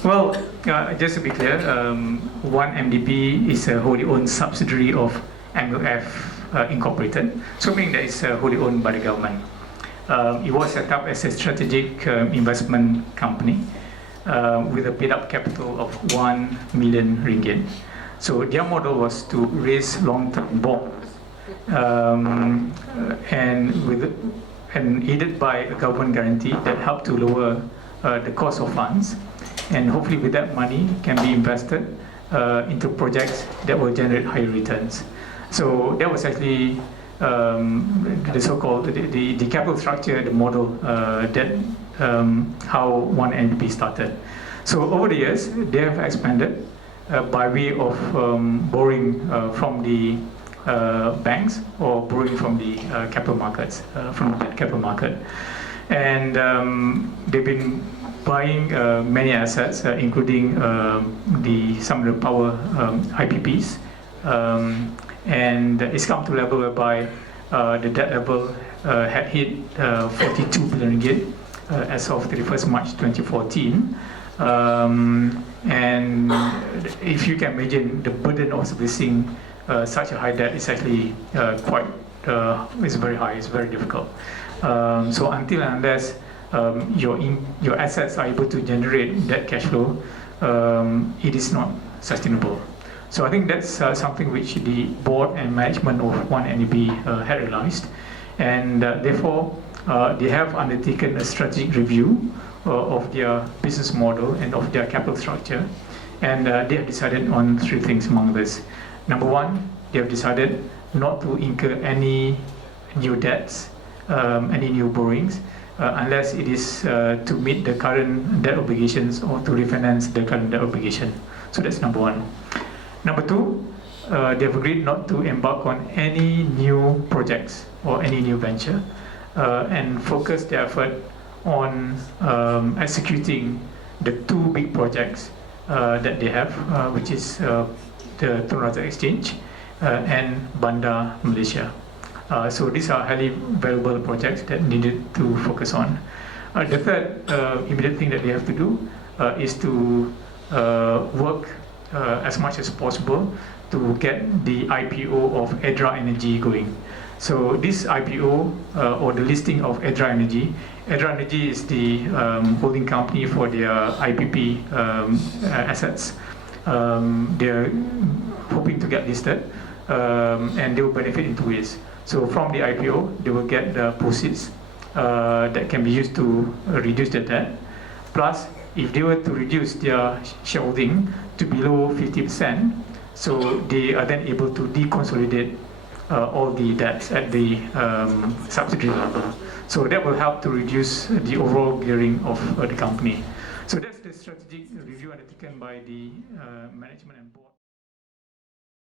Well, just to be clear, One MDB is a wholly owned subsidiary of MOF Incorporated, so meaning that it's wholly owned by the government. It was set up as a strategic investment company with a paid-up capital of 1 million ringgit. So their model was to raise long-term bonds and aided by a government guarantee that helped to lower the cost of funds, and hopefully with that money can be invested into projects that will generate higher returns. So that was actually the so-called the capital structure, the model that how One MDB started. So over the years, they have expanded by way of borrowing from the banks or borrowing from the capital markets, from the capital market. And they've been buying many assets, including some of the power IPPs. And it's come to a level whereby the debt level had hit 42 billion ringgit as of 31st March 2014. And if you can imagine, the burden of servicing such a high debt is actually it's very high, it's very difficult. So until and unless your assets are able to generate that cash flow, it is not sustainable. So I think that's something which the board and management of One MDB had realized, and therefore they have undertaken a strategic review of their business model and of their capital structure, and they have decided on 3 things among this. Number 1, they have decided not to incur any new debts, any new borrowings, unless it is to meet the current debt obligations or to refinance the current debt obligation. So that's number 1. Number 2, they have agreed not to embark on any new projects or any new venture, and focus their effort on executing the 2 big projects that they have, which is the Tun Razak Exchange and Bandar Malaysia. So these are highly valuable projects that needed to focus on. The third immediate thing that they have to do is to work as much as possible to get the IPO of Edra Energy going. So this IPO or the listing of Edra Energy is the holding company for their IPP assets. They're hoping to get listed, and they will benefit in 2 ways. So from the IPO, they will get the proceeds that can be used to reduce the debt. Plus, if they were to reduce their shareholding to below 50%, so they are then able to deconsolidate all the debts at the subsidiary level. So that will help to reduce the overall gearing of the company. So that's the strategic review undertaken by the management and board.